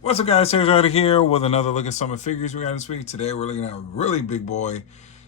What's up, guys? Here's Ryder here with another look at some of the figures we got this week. Today we're looking at a really big boy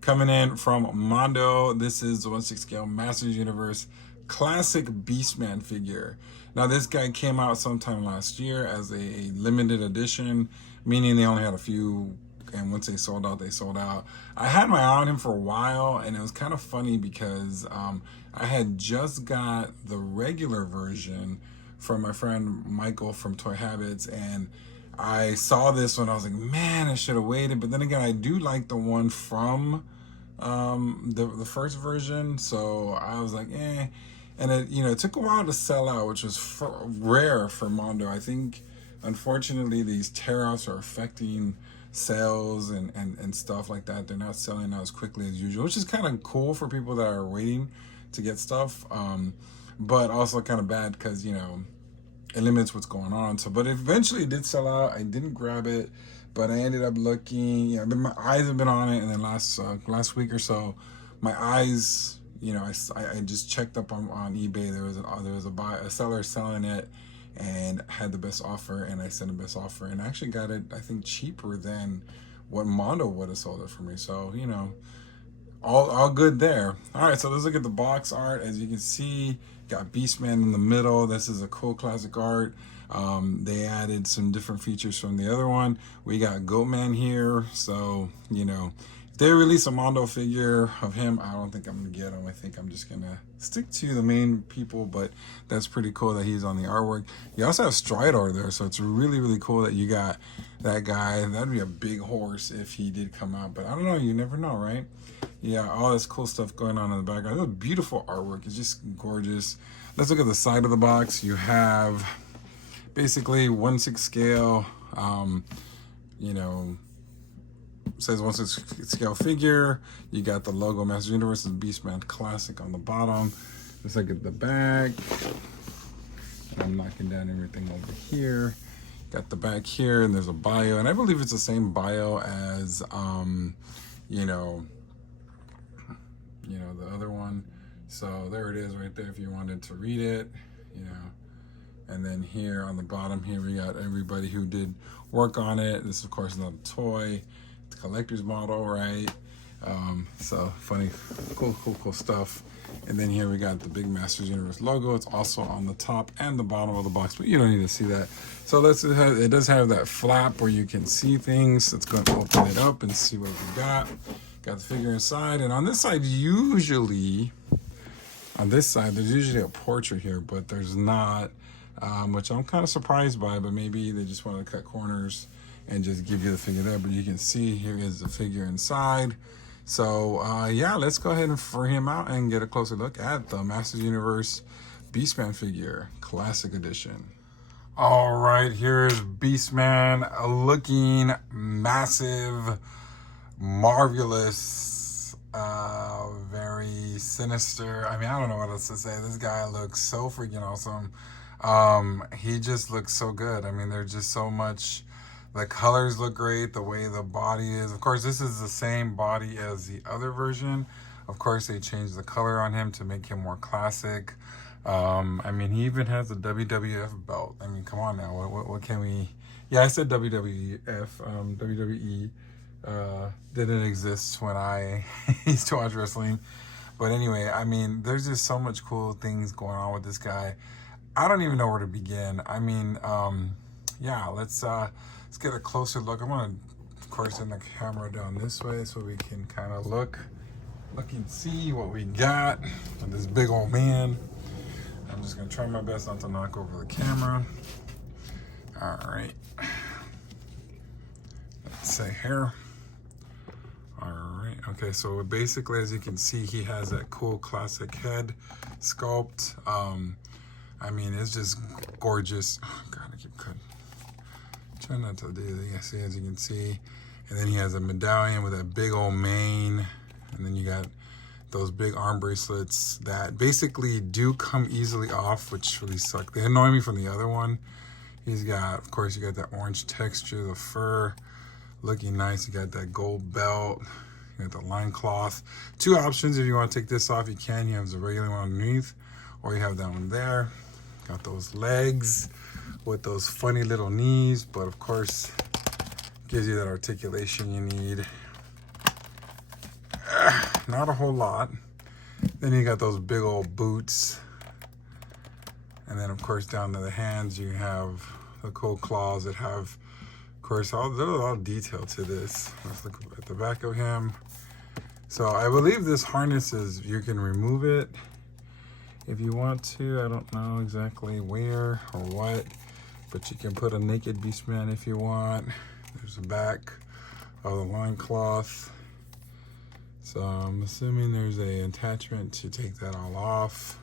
coming in from Mondo. This is the 1/6 scale Masters Universe classic BeastMan figure. Now this guy came out sometime last year as a limited edition, meaning they only had a few, and once they sold out, they sold out. I had my eye on him for a while, and it was kind of funny because I had just got the regular version from my friend Michael from Toy Habits, and I saw this one. I was like, man, I should have waited. But then again, I do like the one from the first version, so I was like, eh. And it took a while to sell out, which was rare for Mondo. I think unfortunately these tariffs are affecting sales and stuff like that. They're not selling out as quickly as usual, which is kind of cool for people that are waiting to get stuff, but also kind of bad because it limits what's going on. So, but eventually it did sell out. I didn't grab it, but I ended up looking. My eyes have been on it, and then last week or so, my eyes. I just checked up on eBay. There was a seller selling it, and had the best offer, and I sent the best offer, and I actually got it, I think, cheaper than what Mondo would have sold it for me. So all good there. All right, so let's look at the box art. As you can see, got BeastMan in the middle. This is a cool classic art. They added some different features from the other one. We got Goatman here, so if they release a Mondo figure of him, I don't think I'm gonna get him. I think I'm just gonna stick to the main people, but that's pretty cool that he's on the artwork. You also have Stridor there, so it's really, really cool that you got that guy. That'd be a big horse if he did come out, but I don't know, you never know, right? Yeah, all this cool stuff going on in the background. It's beautiful artwork. It's just gorgeous. Let's look at the side of the box. You have basically 1/6 scale, says 1/6 scale figure. You got the logo Master Universe and BeastMan Classic on the bottom. Let's look at the back. I'm knocking down everything over here. Got the back here, and there's a bio, and I believe it's the same bio as the other one. So there it is right there if you wanted to read it, And then here on the bottom here, we got everybody who did work on it. This, of course, is not a toy. It's a collector's model, right? So funny, cool stuff. And then here we got the big Masters Universe logo. It's also on the top and the bottom of the box, but you don't need to see that. So it does have that flap where you can see things. Let's go and open it up and see what we got. Got the figure inside, and on this side, there's usually a portrait here, but there's not, which I'm kind of surprised by, but maybe they just want to cut corners and just give you the figure there. But you can see here is the figure inside. So yeah, let's go ahead and free him out and get a closer look at the Masters Universe BeastMan figure, Classic Edition. All right, here's BeastMan, looking massive, marvelous, very sinister. I mean, I don't know what else to say. This guy looks so freaking awesome. He just looks so good. I mean, there's just so much. The colors look great, the way the body is. Of course, this is the same body as the other version. Of course, they changed the color on him to make him more classic. I mean, he even has a WWF belt. I mean, come on now. What can we... Yeah, I said WWF. WWE didn't exist when I used to watch wrestling. But anyway, I mean, there's just so much cool things going on with this guy. I don't even know where to begin. I mean, yeah, let's get a closer look. I'm gonna, of course, send the camera down this way so we can kind of look and see what we got with this big old man. I'm just gonna try my best not to knock over the camera. All right, let's say here. All right, okay, so basically, as you can see, he has that cool classic head sculpt. I mean, it's just gorgeous. Oh God, I keep cutting. Try not to do that. Yes, as you can see. And then he has a medallion with that big old mane. And then you got those big arm bracelets that basically do come easily off, which really suck. They annoy me from the other one. He's got, of course, you got that orange texture, the fur looking nice. You got that gold belt. You got the line cloth. Two options. If you want to take this off, you can. You have the regular one underneath, or you have that one there. Got those legs with those funny little knees, but of course, gives you that articulation you need. Not a whole lot. Then you got those big old boots. And then, of course, down to the hands, you have the cool claws that have, of course, there's a lot of detail to this. Let's look at the back of him. So I believe this harness is, you can remove it if you want to. I don't know exactly where or what, but you can put a naked BeastMan if you want. There's the back of the loincloth. So I'm assuming there's a attachment to take that all off.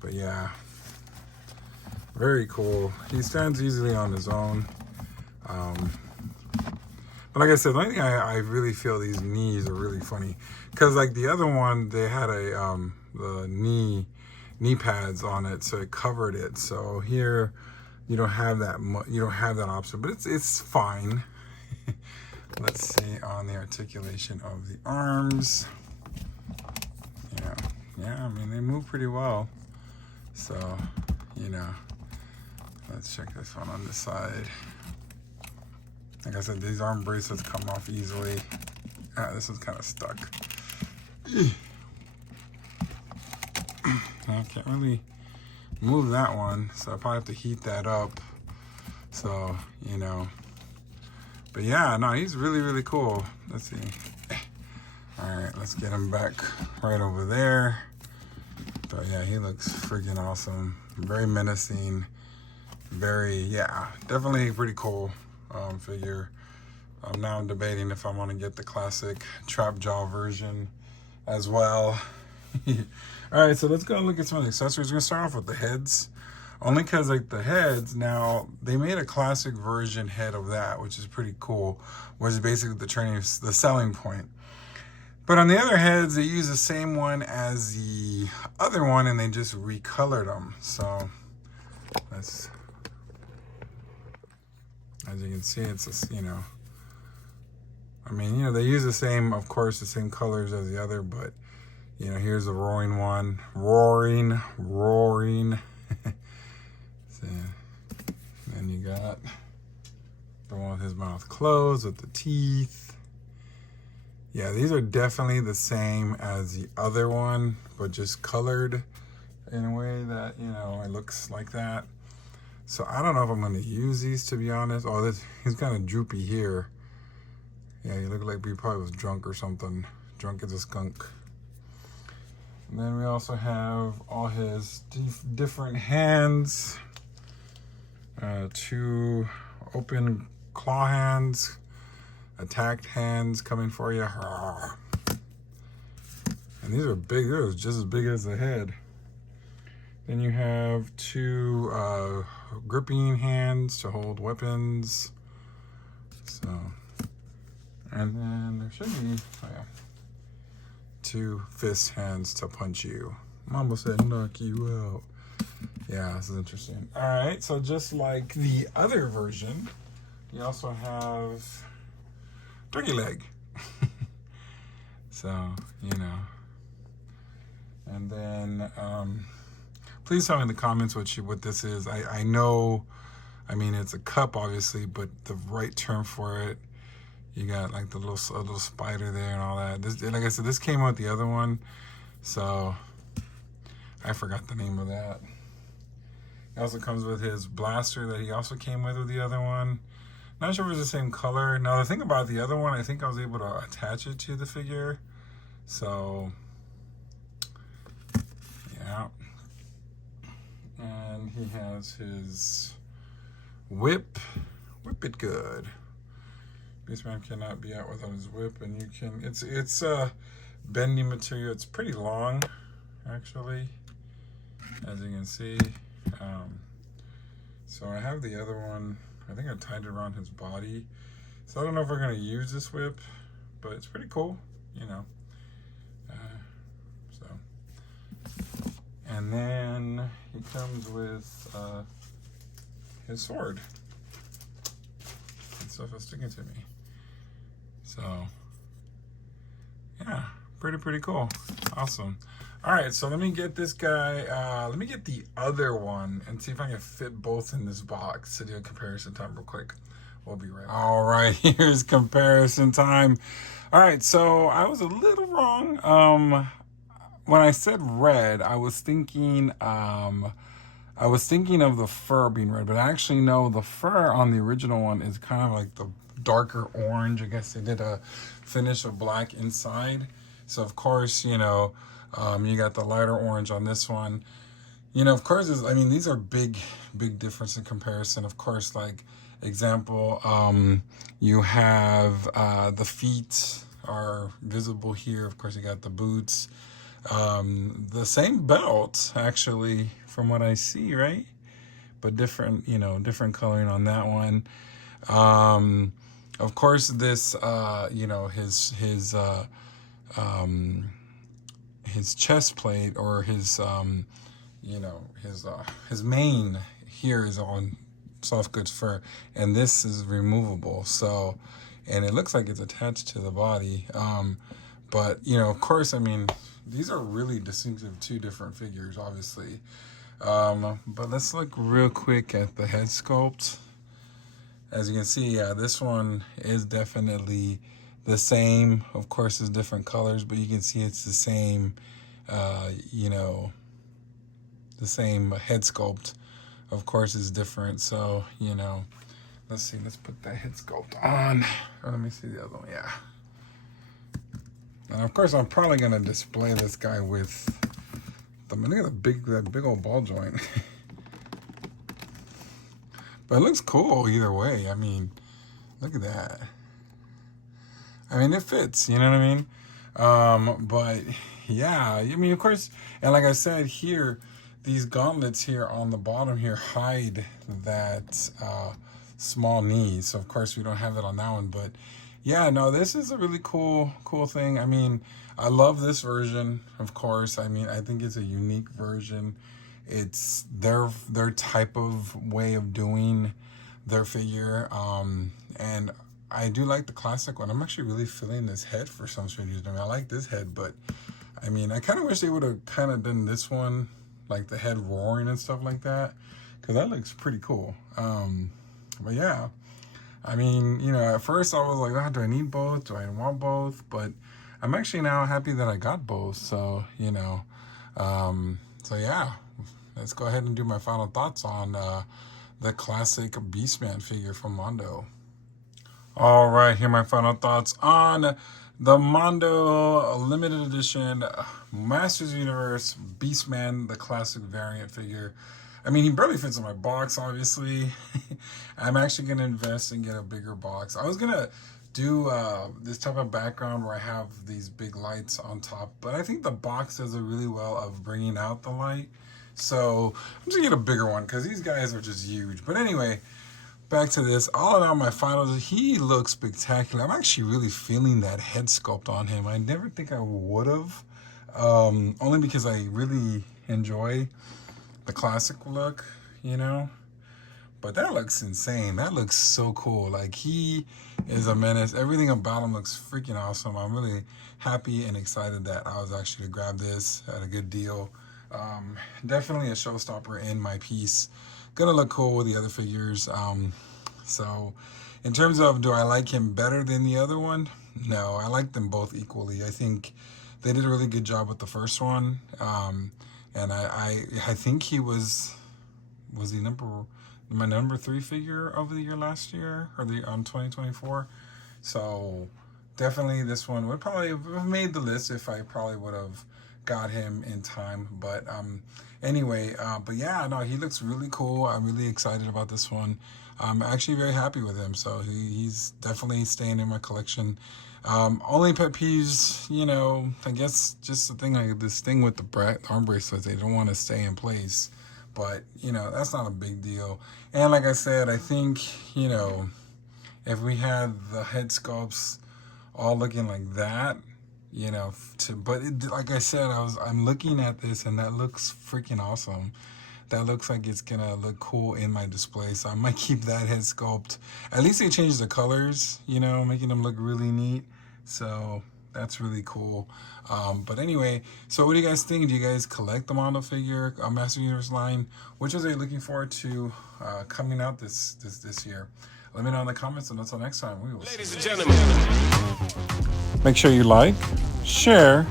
But yeah, very cool. He stands easily on his own. But like I said, the only thing I really feel these knees are really funny, because like the other one, they had a the knee pads on it, so it covered it. So here you don't have that option, but it's fine. Let's see on the articulation of the arms. Yeah, I mean, they move pretty well. So, you know, let's check this one on the side. Like I said, these arm bracelets come off easily. This one's kind of stuck. I can't really move that one, so I probably have to heat that up. So, you know. But yeah, no, he's really, really cool. Let's see. All right, let's get him back right over there. But yeah, he looks freaking awesome. Very menacing. Very, yeah, definitely pretty cool figure. I'm now debating if I want to get the classic trap jaw version as well. All right, so let's go look at some of the accessories. We're gonna start off with the heads. Only because like the heads, now they made a classic version head of that, which is pretty cool, which is basically the selling point. But on the other heads, they use the same one as the other one, and they just recolored them. So let's, as you can see, it's a, you know, I mean, you know, they use the same, of course, the same colors as the other, but you know, here's the roaring one, roaring. So, then you got the one with his mouth closed with the teeth. Yeah, these are definitely the same as the other one, but just colored in a way that, you know, it looks like that. So I don't know if I'm going to use these, to be honest. Oh, he's kind of droopy here. Yeah, he looked like he probably was drunk or something. Drunk as a skunk. And then we also have all his different hands. 2 open claw hands, attacked hands coming for you. And these are big. They're just as big as the head. Then you have 2 gripping hands to hold weapons. So, and then there should be 2 fist hands to punch you. Mama said knock you out. Yeah, this is interesting. All right, so just like the other version, you also have turkey leg. So, you know. And then, please tell me in the comments what this is. I know, I mean, it's a cup, obviously, but the right term for it, you got like the little spider there and all that. This, like I said, this came out the other one, so I forgot the name of that. It also comes with his blaster that he also came with the other one. Not sure if it's the same color. Now, the thing about the other one, I think I was able to attach it to the figure. So, yeah. And he has his whip. Whip it good. BeastMan cannot be out without his whip, and you can. It's bending material. It's pretty long, actually, as you can see. So I have the other one. I think I tied it around his body. So I don't know if we're gonna use this whip, but it's pretty cool, you know. And then he comes with his sword. And stuff is sticking to me. So yeah, pretty cool. Awesome. All right, so let me get this guy, let me get the other one and see if I can fit both in this box to do a comparison time real quick. We'll be right back. All right, here's comparison time. All right, so I was a little wrong. When I said red, I was thinking of the fur being red, but actually no, the fur on the original one is kind of like the darker orange. I guess they did a finish of black inside. So of course, you know, you got the lighter orange on this one. You know, of course, I mean, these are big difference in comparison. Of course, like example, you have the feet are visible here. Of course, you got the boots. The same belt, actually, from what I see, right? But different, you know, different coloring on that one. Of course, this, you know, his chest plate or his, you know, his mane here is on soft goods fur, and this is removable. So, and it looks like it's attached to the body. But you know, of course, I mean, these are really distinctive two different figures, obviously. But let's look real quick at the head sculpt. As you can see, yeah, this one is definitely the same. Of course, it's different colors, but you can see it's the same, you know, the same head sculpt. Of course, it's different. So, you know, let's see, let's put that head sculpt on. Or let me see the other one, yeah. And of course, I'm probably going to display this guy with the, look at that big old ball joint. But it looks cool either way. I mean, look at that. I mean, it fits, you know what I mean? But yeah, I mean, of course, and like I said here, these gauntlets here on the bottom here hide that small knee. So of course we don't have it on that one, but yeah, no, this is a really cool thing. I mean, I love this version, of course. I mean, I think it's a unique version. It's their type of way of doing their figure. And I do like the classic one. I'm actually really feeling this head for some strange reason. I mean, I like this head, but I mean, I kind of wish they would have kind of done this one, like the head roaring and stuff like that, because that looks pretty cool. But yeah, I mean, you know, at first I was like, oh, do I need both? Do I want both? But I'm actually now happy that I got both. So, you know, so yeah, let's go ahead and do my final thoughts on the classic BeastMan figure from Mondo. All right, here are my final thoughts on the Mondo limited edition Masters Universe BeastMan, the classic variant figure. I mean, he barely fits in my box, obviously. I'm actually going to invest and get a bigger box. I was going to do this type of background where I have these big lights on top, but I think the box does it really well of bringing out the light. So I'm just going to get a bigger one because these guys are just huge. But anyway, back to this. All in all, my finals, he looks spectacular. I'm actually really feeling that head sculpt on him. I never think I would have, only because I really enjoy the classic look, you know. But that looks insane. That looks so cool. Like, he is a menace. Everything about him looks freaking awesome. I'm really happy and excited that I was actually to grab this at a good deal. Definitely a showstopper in my piece. Gonna look cool with the other figures. So in terms of, do I like him better than the other one? No, I like them both equally. I think they did a really good job with the first one. And I think he was he my number 3 figure of the year last year, or the 2024. So definitely this one would probably have made the list if I probably would have got him in time. But anyway, but yeah, no, he looks really cool. I'm really excited about this one. I'm actually very happy with him. So he's definitely staying in my collection. Only pet peeves, you know, I guess just the thing, like this thing with the arm bracelets, they don't want to stay in place. But, you know, that's not a big deal. And like I said, I think, you know, if we had the head sculpts all looking like that, you know, but like I said, I'm looking at this and that looks freaking awesome. That looks like it's gonna look cool in my display, so I might keep that head sculpt. At least they changed the colors, you know, making them look really neat. So That's really cool. But anyway, so what do you guys think? Do you guys collect the Mondo figure, Master Universe line? Which ones are you looking forward to coming out this year? Let me know in the comments, and until next time, we will Ladies see and you. gentlemen. Make sure you like, share,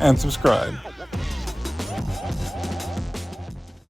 and subscribe.